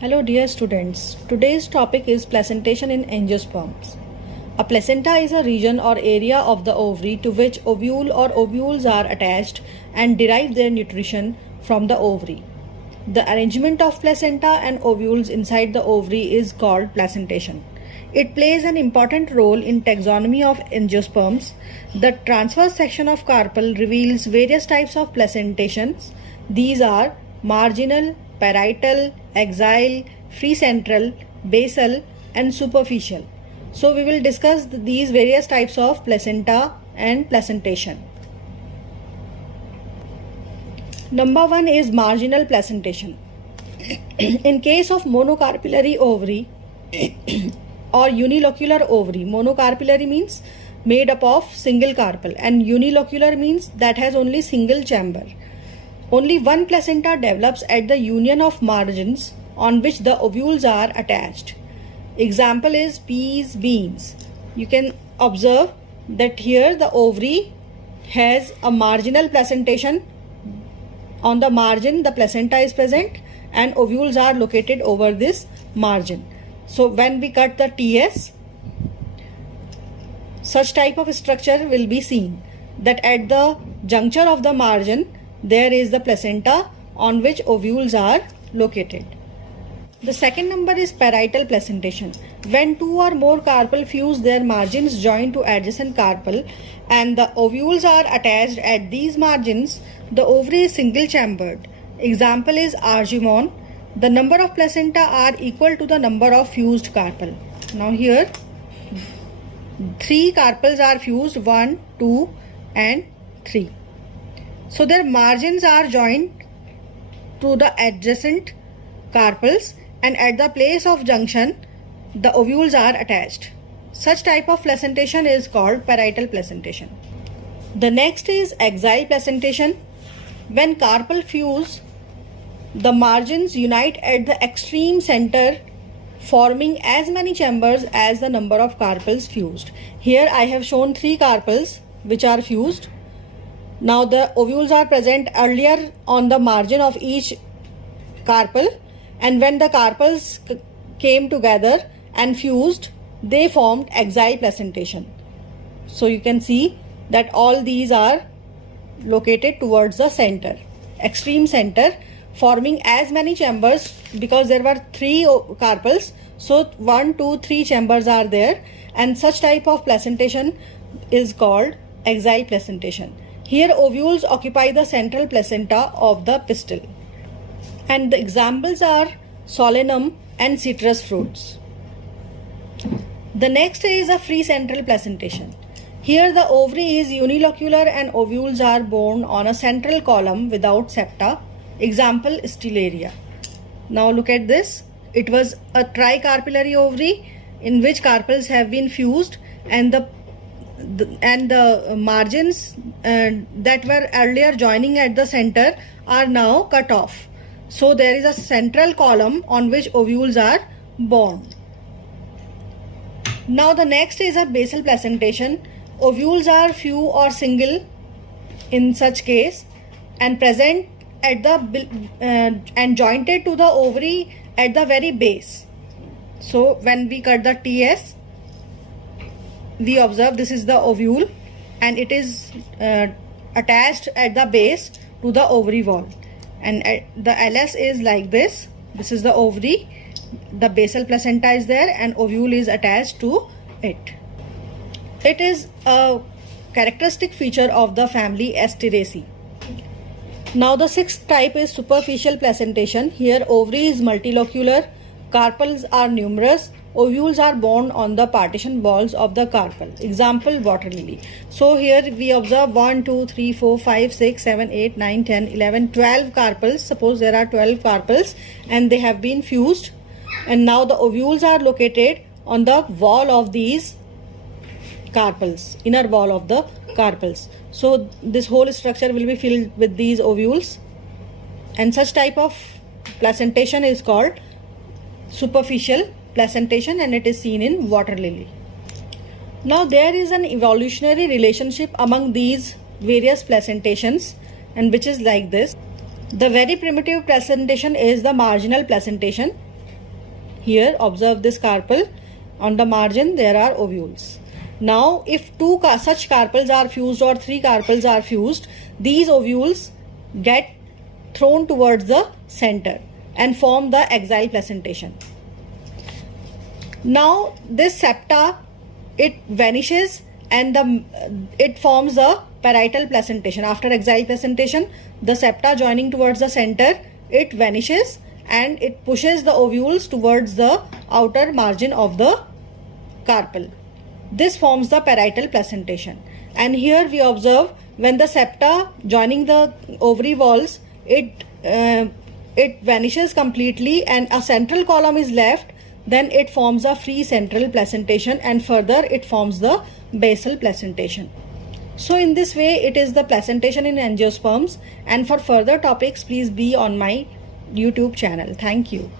Hello dear students, today's topic is placentation in angiosperms. A placenta is a region or area of the ovary to which ovule or ovules are attached and derive their nutrition from the ovary. The arrangement of placenta and ovules inside the ovary is called placentation. It plays an important role in taxonomy of angiosperms. The transverse section of carpel reveals various types of placentations. These are marginal, parietal, axial, free central, basal and superficial. So we will discuss these various types of placenta and placentation. Number 1 is marginal placentation. In case of monocarpillary ovary or unilocular ovary, monocarpillary means made up of single carpel and unilocular means that has only single chamber. Only one placenta develops at the union of margins on which the ovules are attached. Example is peas, beans. You can observe that here the ovary has a marginal placentation. On the margin the placenta is present and ovules are located over this margin. So when we cut the TS, such type of structure will be seen, that at the juncture of the margin there is the placenta on which ovules are located. The second number is parietal placentation. When two or more carpel fuse, their margins join to adjacent carpel and the ovules are attached at these margins, the ovary is single chambered. Example is argemone. The number of placenta are equal to the number of fused carpel. Now here 3 carpels are fused, 1, 2 and 3. So their margins are joined to the adjacent carpels and at the place of junction the ovules are attached. Such type of placentation is called parietal placentation. The next is axial placentation. When carpel fuse, the margins unite at the extreme center, forming as many chambers as the number of carpels fused. Here I have shown 3 carpels which are fused. Now the ovules are present earlier on the margin of each carpel, and when the carpels came together and fused, they formed axial placentation. So you can see that all these are located towards the center, extreme center, forming as many chambers because there were 3 carpels. So 1, 2, 3 chambers are there, and such type of placentation is called axial placentation. Here ovules occupy the central placenta of the pistil. And the examples are solanum and citrus fruits. The next is a free central placentation. Here the ovary is unilocular and ovules are borne on a central column without septa. Example stellaria. Now look at this. It was a tricarpillary ovary in which carpels have been fused and the margins that were earlier joining at the center are now cut off. So there is a central column on which ovules are borne. Now the next is a basal placentation. Ovules are few or single in such case and present at the and jointed to the ovary at the very base. So when we cut the TS, we observe this is the ovule and it is attached at the base to the ovary wall, and the LS is like this. This is the ovary, the basal placenta is there and ovule is attached to it. It is a characteristic feature of the family Asteraceae. Now the 6th type is superficial placentation. Here ovary is multilocular, carpels are numerous, ovules are borne on the partition walls of the carpel. Example water lily. So here we observe 1, 2, 3, 4, 5, 6, 7, 8, 9, 10, 11, 12 carpels. Suppose there are 12 carpels and they have been fused, and now the ovules are located on the wall of these carpels, inner wall of the carpels. So this whole structure will be filled with these ovules, and such type of placentation is called superficial placentation and it is seen in water lily. Now there is an evolutionary relationship among these various placentations, and which is like this. The very primitive placentation is the marginal placentation. Here observe this carpel. On the margin there are ovules. Now if two such carpels are fused or three carpels are fused, these ovules get thrown towards the center and form the axile placentation. Now this septa, it vanishes and it forms the parietal placentation. After axile placentation, the septa joining towards the center, it vanishes and it pushes the ovules towards the outer margin of the carpel. This forms the parietal placentation. And here we observe when the septa joining the ovary walls, it vanishes completely and a central column is left, then it forms a free central placentation and further it forms the basal placentation. So in this way it is the placentation in angiosperms, and for further topics please be on my YouTube channel. Thank you.